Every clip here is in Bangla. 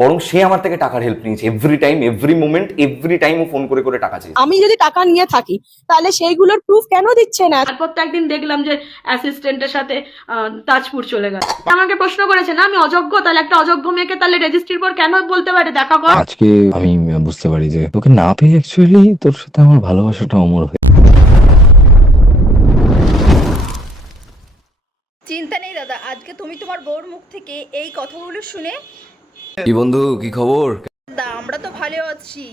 বরং সে আমার থেকে টাকার হেল্প নিয়েছে every time, every moment, every time ও ফোন করে করে টাকা চেয়েছে। আমি যদি টাকা নিয়ে থাকি তাহলে সেইগুলোর প্রুফ কেন দিচ্ছে না? তারপর তো একদিন দেখলাম যে অ্যাসিস্ট্যান্টের সাথে তাজপুর চলে গেল। আমাকে প্রশ্ন করেছে না আমি অযোগ্য, তাহলে একটা অযোগ্য মেয়েকে তাহলে রেজিস্ট্রির পর কেন বলতে পারে দেখা কর? আজকে আমি বুঝতে পারি যে তোকে না পেয়ে অ্যাকচুয়ালি তোর সাথে আমার ভালোবাসাটা অমর হয়ে। চিন্তা নেই দাদা, আজকে তুমি তোমার বউর মুখ থেকে এই কথাগুলো শুনে কি বন্ধু, কি খবর? দা আমরা তো ভালো আছি,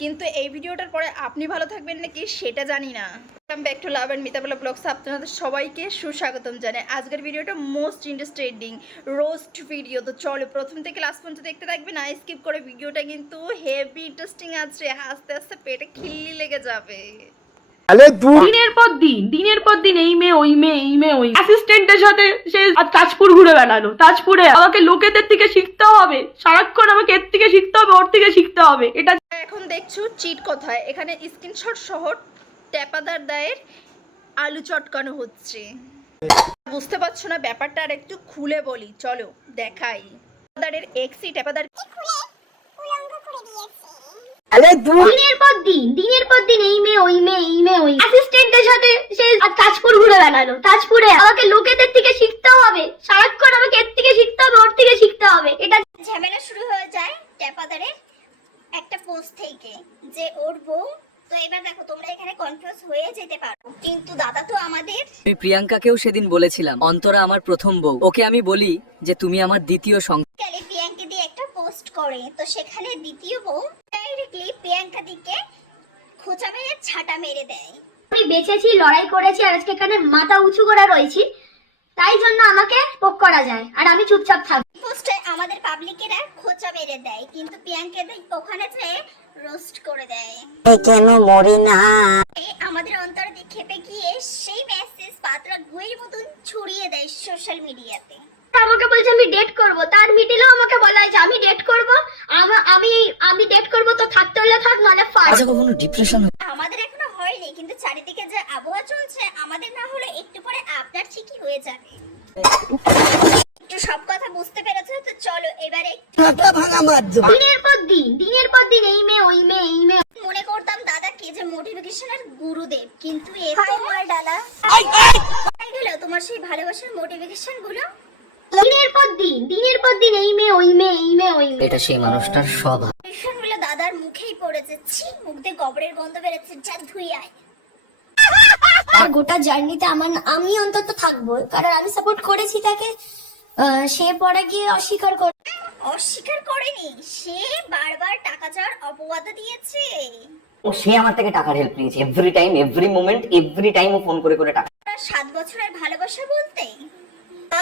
কিন্তু এই ভিডিওটার পরে আপনি ভালো থাকবেন নাকি সেটা জানি না। Welcome back to love and Mitabela blogs. আপনাদের সবাইকে সুস্বাগতম জানাই। আজকের ভিডিওটা মোস্ট ইন্টারেস্টিং রোস্ট ভিডিও। তো চলো প্রথম থেকে লাস্ট পর্যন্ত দেখতে থাকবে, না স্কিপ করে। ভিডিওটা কিন্তু হেভি ইন্টারেস্টিং আছে, হাসতে হাসতে পেটে খিল্লি লেগে যাবে। দিনের পর দিন এই মেয়ে ওই মেয়ে, এই মেয়ে ওই অ্যাসিস্ট্যান্টের সাথে সে তাজপুর ঘুরে বেড়ালো। তাজপুরে আমাকে লোকেদের থেকে শিখতে হবে, সারাক্ষণ আমাকে এর থেকে শিখতে হবে, ওর থেকে শিখতে হবে। এটা এখন দেখছো চিট কথায়, এখানে স্ক্রিনশট সহ টেপাদার দায়ের আলু চটকানো হচ্ছে। বুঝতে পারছো না ব্যাপারটা? আর একটু খুলে বলি, চলো দেখাই। টেপাদারের এক্সি টেপাদার দিনের পর দিন এই মেয়ে ওই মেয়ে, এই মেয়ে ওই অ্যাসিস্ট্যান্টের সাথে সে তাজপুর ঘুরে বেড়ালো। তাজপুরে আমাকে লোকেদের থেকে শিখতে হবে, সারাক্ষণ আমাকে এর থেকে শিখতে হবে, ওর থেকে শিখতে হবে। এটা ঝামেলা শুরু হয়ে যায় টেপাদারের একটা পোস্ট থেকে যে ওর বউ। তো এবার দেখো তোমরা এখানে কনফিউজ হয়ে যেতে পারো, কিন্তু দাদা তো আমাদের। আমি প্রিয়াঙ্কাকেও সেদিন বলেছিলাম অন্তরা আমার প্রথম বউ, ওকে আমি বলি যে তুমি আমার দ্বিতীয় সংসার। কালে প্রিয়াঙ্কা দিয়ে একটা পোস্ট করে, তো সেখানে দ্বিতীয় বউ ডাইরেক্টলি প্রিয়াঙ্কা দিকে খোঁচা মেরে ছাটা মেরে দেয়। আমি বেঁচেছি, লড়াই করেছি, আর আজকে এখানে মাথা উঁচু করে রয়েছি, তাই জন্য আমাকে পোক করা যায় আর আমি চুপচাপ থাকবো। পোস্টে আমাদের পাবলিকেরা খোঁচা মেরে দেয়, কিন্তু প্রিয়াঙ্কা ওখানে যেয়ে রোস্ট করে দেয়। কেন মরি না? আমাদের অন্তর দিয়ে খেপে গিয়ে সেই মেসেজ পাতলা গুয়ের মতন ছড়িয়ে দেয় সোশ্যাল মিডিয়াতে। আমাকে বলছে আমি ডেট করব, তার মিডিলেও আমাকে বলা হয়েছে আমি ডেট করব, আমি ডেট করব, তো থাকতে হলে থাক, নাহলে ফাট। আচ্ছা, কখনো ডিপ্রেশন আমাদের এখনো হয়নি, কিন্তু চারিদিকে যে আবহাওয়া চলছে, আমাদের না হলে একটু পরে আপনার ঠিকই হয়ে যাবে। একটু সব কথা বুঝতে পেরেছো তো? চলো এবারে দিনের পর দিন এই মেয়ে ওই মেয়ে, এই মেয়ে। মনে করতাম দাদাকে যে মোটিভেশনের গুরুদেব, কিন্তু এ তো আমার ডালা গেল তোমার সেই ভালোবাসার মোটিভেশন গুলো। দিনের পর দিন এই মেয়ে ওই মেয়ে, এই মেয়ে ওই মেয়ে। এটা সেই মানুষটার স্বভাব। গুলো দাদার মুখেই পড়েছে। ছি, মুখ দিয়ে গোবরের গন্ধ বেরোচ্ছে, যা ধুই আয়। আর গোটা জার্নিতে আমি অন্তত থাকবো, কারণ আমি সাপোর্ট করেছি তাকে। সে পরে গিয়ে অস্বীকার করে। অস্বীকার করেনি, সে বারবার টাকা চাওয়ার অপবাদ দিয়েছে। ও সে আমার থেকে টাকার হেল্প নিয়েছে every time, every moment, every time ও ফোন করে করে টাকা। 7 বছরের ভালোবাসা বলতে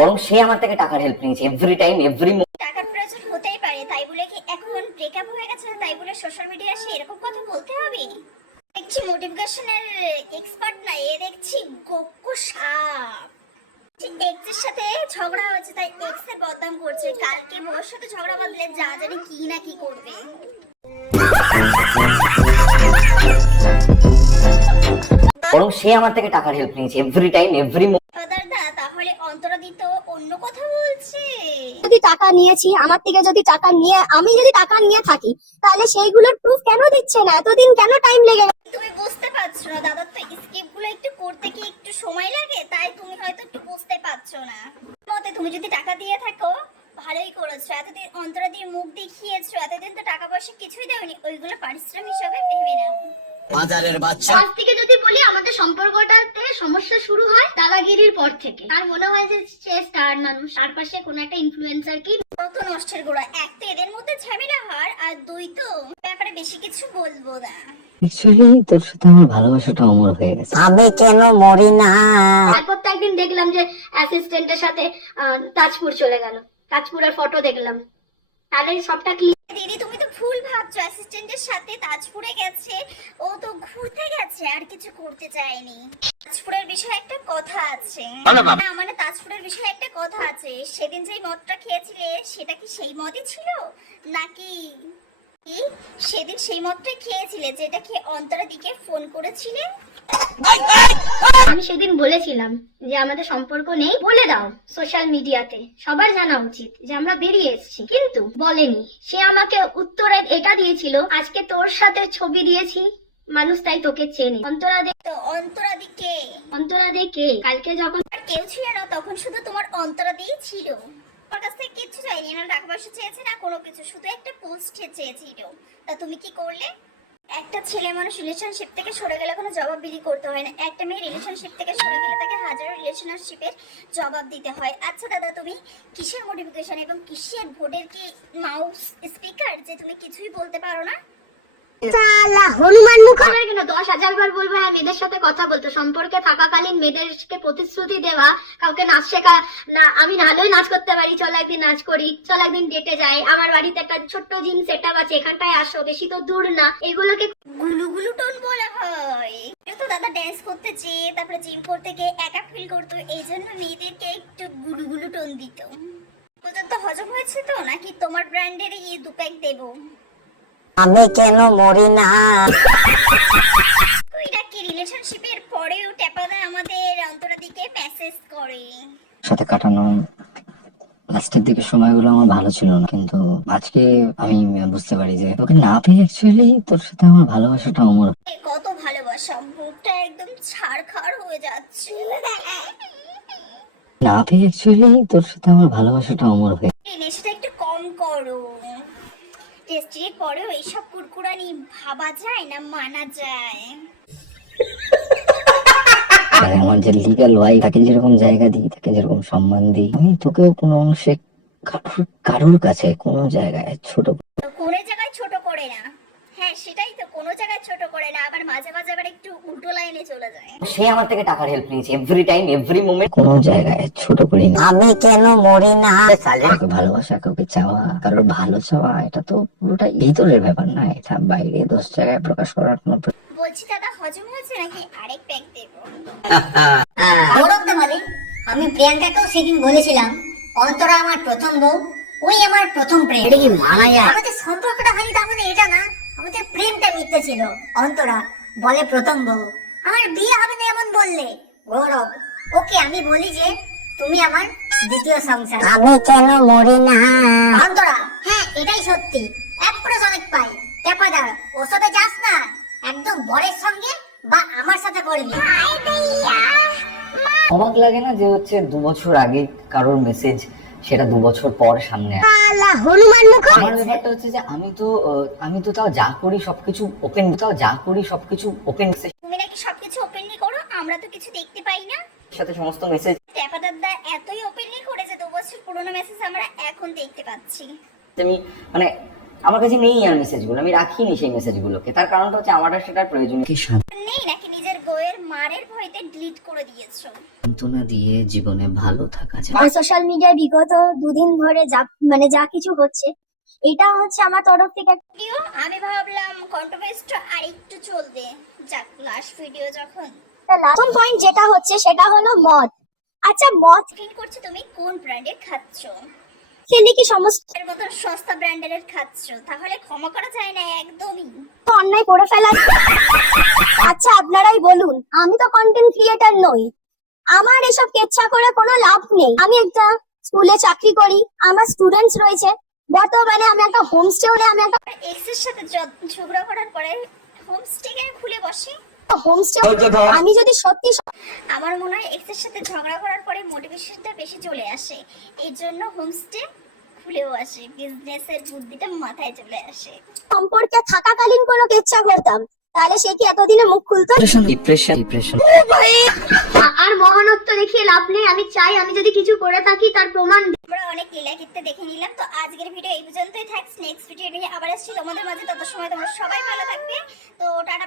বরং সে আমার থেকে টাকার হেল্প নিয়েছে এভরি টাইম, এভরি টাকার প্রয়োজন হতেই পারে, তাই বলে কি এখন ব্রেকআপ হয়ে গেছে না তাই বলে সোশ্যাল মিডিয়ায় এসে এরকম কথা বলতে হবে? দেখছি মোটিভেশনের এক্সপার্ট না, এ দেখছি গোক্কু সাপ। এক্সের সাথে ঝগড়া হয়েছে তাই এক্স এর বদনাম করছে, কালকে বউর সাথে ঝগড়া বাঁধলে যা জানি কি না কি করবে। বরং সে আমার থেকে টাকার হেল্প নিয়েছে এভরি টাইম, এভরি দাদা তাহলে অন্তরাদি তো অন্য কথা বলছে। যদি টাকা নিয়েছি, আমার থেকে যদি টাকা নিয়ে আমি যদি টাকা নিয়ে থাকি, তাহলে সেইগুলোর প্রুফ কেন দিচ্ছে না? এতদিন কেন টাইম লেগে? তুমি বুঝতে পারছো না, দাদার তো স্কিপ গুলো একটু করতে কি একটু সময় লাগে, তাই তুমি হয়তো একটু বুঝতে পারছো না। মতে তুমি যদি টাকা দিয়ে থাকো ভালোই করেছো, এতদিন অন্তরাদির মুখ দেখিয়েছো, এতদিন তো টাকা পয়সা কিছুই দেওনি, ওইগুলো পারিশ্রমিক হিসাবে ভেবে নাও। বাজারের বাচ্চা। আজ থেকে যদি বলি আমাদের সম্পর্কটাতে সমস্যা শুরু হয় দাদাগিরির পর থেকে। তার মনে হয় যে সে স্টার মানুষ, তার পাশে কোনো একটা ইনফ্লুয়েন্সার কি কত নষ্টের গোড়া। এক তো এদের মধ্যে ঝামেলা হওয়ার, আর দুই তো ব্যাপারে বেশি কিছু বলবো না। অ্যাকচুয়ালি তোর সাথে আমার ভালোবাসাটা অমর হয়ে গেছে। আমি কেন মরি না? তারপর তো একদিন দেখলাম যে অ্যাসিস্ট্যান্টের সাথে তাজপুর চলে গেল, তাজপুরের ফটো দেখলাম, তাহলে সবটা দিদি তুমি তো ভুল ভাবছো, অ্যাসিস্ট্যান্টের সাথে তাজপুরে গেছে, ও তো ঘুরতে গেছে, আর কিছু করতে চায়নি। তাজপুরের বিষয়ে একটা কথা আছে, না মানে তাজপুরের বিষয়ে একটা কথা আছে, সেদিন যেই মদটা খেয়েছিলে সেটা কি সেই মদই ছিল নাকি কি সেদিন সেই মদটাই খেয়েছিলে যেটা খেয়ে অন্তরা দিকে ফোন করেছিলে? আমি সেদিন বলেছিলাম যে আমাদের সম্পর্ক নেই, বলে দাও সোশ্যাল মিডিয়াতে, সবার জানা উচিত যে আমরা বেরিয়ে এসেছি, কিন্তু বলেনি। সে আমাকে উত্তরে এটা দিয়েছিল, আজকে তোর সাথে ছবি দিয়েছি মানুষ তাই তোকে চেনে। তো অন্তরা দিকে অন্তরা কে? কালকে যখন আর কেউ ছিল না, তখন শুধু তোমার অন্তরা দিয়েই ছিল। তোমার কাছ থেকে কিচ্ছু চাইনি না, টাকা পয়সা চেয়েছে না কোনো কিছু, শুধু একটা পোস্ট চেয়েছিল। তা তুমি কি করলে? একটা ছেলে মানুষ রিলেশনশিপ থেকে সরে গেলে কোনো জবাবদিহি করতে হয় না, একটা মেয়ে রিলেশনশিপ থেকে সরে গেলে তাকে হাজারো রিলেশনশিপের জবাব দিতে হয়। আচ্ছা দাদা, তুমি কিসের মোটিফিকেশন এবং কিসের ভোটের কি মাউস স্পিকার যে তুমি কিছুই বলতে পারো না? হনুমান মুখ কেন 10,000 বার বলবো হ্যাঁ মেয়েদের সাথে কথা বলতো, সম্পর্কে থাকাকালীন মেয়েদেরকে প্রতিশ্রুতি দেওয়া, কাউকে নাচ শেখা না, আমি ভালোই নাচ করতে পারি, চল একদিন নাচ করি, চল একদিন ডেটে যাই, আমার বাড়িতে একটা ছোট্ট জিম সেটআপ আছে, এখানটায় আসো, বেশি তো দূর না, এগুলোকে গুলুগুলু টোন বলা হয়। তো দাদা ড্যান্স করতে চেয়ে তারপরে জিম করতে গিয়ে একা ফিল করতো, এই জন্য মেয়েদেরকে একটু গুলুগুলু টোন দিত। পর্যন্ত হজম হয়েছে তো, নাকি তোমার ব্র্যান্ডের এই দুপ্যাক দেবো? আমি কেন মরি না? তুই নাকি রিলেশনশিপের পরেও টেপাদা আমাদের অন্তরা দিকে মেসেজ করে? সাথে কাটানো লাস্টের দিকে সময়গুলো আমার ভালো ছিল না, কিন্তু আজকে আমি বুঝতে পারি যে তোকে না পেয়ে অ্যাকচুয়ালি তোর সাথে আমার ভালোবাসাটা অমর। কত ভালোবাসা, বুকটা একদম ছাড়খাড় হয়ে যাচ্ছে। না পেয়ে অ্যাকচুয়ালি তোর সাথে আমার ভালোবাসাটা অমর হয়ে। এই নেশাটা একটু কম করো। টেস্টির পরেও এইসব কুরকুরানি ভাবা যায় না, মানা যায়? আমার যে লিগ্যাল ওয়াইফ, তাকে যেরকম জায়গা দিই, তাকে যেরকম সম্মান দিই, আমি তোকেও কোনো অংশে কারোর কাছে কোনো জায়গায় ছোট কোনো জায়গায় ছোট করে না। হ্যাঁ সেটাই তো, কোনো জায়গায় ছোট করে না, আবার মাঝে মাঝে আবার একটু উল্টো লাইনে চলে যায়। সে আমার থেকে টাকার হেল্প নিয়েছে এভরি টাইম এভরি মোমেন্ট, কোনো জায়গায় ছোট করি না। আমি কেন মরি না? কাউকে ভালোবাসা, কাউকে চাওয়া, কারোর ভালো চাওয়া, এটা তো পুরোটা ভিতরের ব্যাপার না, এটা বাইরে 10 জায়গায় প্রকাশ করার কোনো বলছি দাদা হজম হয়েছে নাকি আরেক প্যাক দেবো? আমি প্রিয়াঙ্কাকেও সেদিন বলেছিলাম অন্তরা আমার প্রথম বউ, ওই আমার প্রথম প্রেম। এটা কি মানা যায়? আমাদের সম্পর্কটা হয়নি তার মানে এটা না, আমাদের প্রেমটা মিথ্যে ছিল। অন্তরা বলে প্রথম বউ, আমার বিয়ে হবে না এমন বললে গৌরব, ওকে আমি বলি যে তুমি আমার দ্বিতীয় সংসার। আমি কেন মরি না? অন্তরা হ্যাঁ এটাই সত্যি, এক প্রস অনেক পাই, টেপাদার ওসবে যাস না, একদম বরের সঙ্গে বা আমার সাথে করবি। অবাক লাগে না যে হচ্ছে 2 বছর আগে কারোর মেসেজ সেটা 2 বছর পর সামনে আসে। হনুমান মুখ। আমার ব্যাপারটা হচ্ছে যে আমি তো তাও যা করি সবকিছু ওপেন তুমি নাকি সবকিছু ওপেনলি করো, আমরা তো কিছু দেখতে পাই না। সাথে সমস্ত মেসেজ টেপাদাদা এতই ওপেনলি করে যে 2 বছর পুরনো মেসেজ আমরা এখন দেখতে পাচ্ছি। আমি মানে আমার কাছে নেই আর মেসেজগুলো, আমি রাখিনি সেই মেসেজগুলোকে, তার কারণটা হচ্ছে আমার আর সেটার প্রয়োজন নেই, নাকি নিজের বউয়ের মারের ভয়তে ডিলিট করে দিয়েছো? সান্ত্বনা দিয়ে জীবনে ভালো থাকা যায়। সোশ্যাল মিডিয়ায় বিগত 2 দিন ধরে যা কিছু হচ্ছে, এটা হচ্ছে আমার তরফ থেকে ভিডিও আমি ভাবলাম কন্ট্রোভার্সিটা আর একটু চলবে, যাক লাস্ট ভিডিও যখন। প্রথম পয়েন্ট যেটা হচ্ছে সেটা হলো মদ। আচ্ছা মদ ফিল করছো তুমি কোন ব্র্যান্ডের খাচ্ছো? খেলে কি সমস্ত এর মতো সস্তা ব্র্যান্ডের খাচ্ছো, তাহলে ক্ষমা করা যায় না একদমই। অন্যায় করে ফেলা? আচ্ছা আপনারাই বলুন, আমি তো কন্টেন্ট ক্রিয়েটর নই, আমার এসব কেচ্ছা করে কোনো লাভ নেই। আমি একটা স্কুলে চাকরি করি, আমার স্টুডেন্টস রয়েছে, বর্তমানে আমি একটা হোমস্টেও নেই, আমি একটা এক্সের সাথে ঝগড়া করার পরে হোমস্টে খুলে বসে। হোমস্টে আমি যদি সত্যি আমার মনে হয় এক্সের সাথে ঝগড়া করার পরে মোটিভেশনটা বেশি চলে আসে, এই জন্য হোমস্টে খুলেও আসে, বিজনেসের বুদ্ধিটা মাথায় চলে আসে। সম্পর্কে থাকাকালীন কোনো কেচ্ছা করতাম, তাহলে সে কি এতদিনে মুখ খুলতো? ডিপ্রেশন আর মহানত্ব দেখিয়ে লাভ নেই, আমি চাই আমি যদি কিছু করে থাকি তার প্রমাণ। আমরা অনেক লীলাক্ষেত্রে দেখে নিলাম, তো আজকের ভিডিও এই পর্যন্তই থাকছে। নেক্সট ভিডিও নিয়ে আবার আসছি তোমাদের মাঝে, তত সময় তোমরা সবাই ভালো থাকবে। তো টাটা।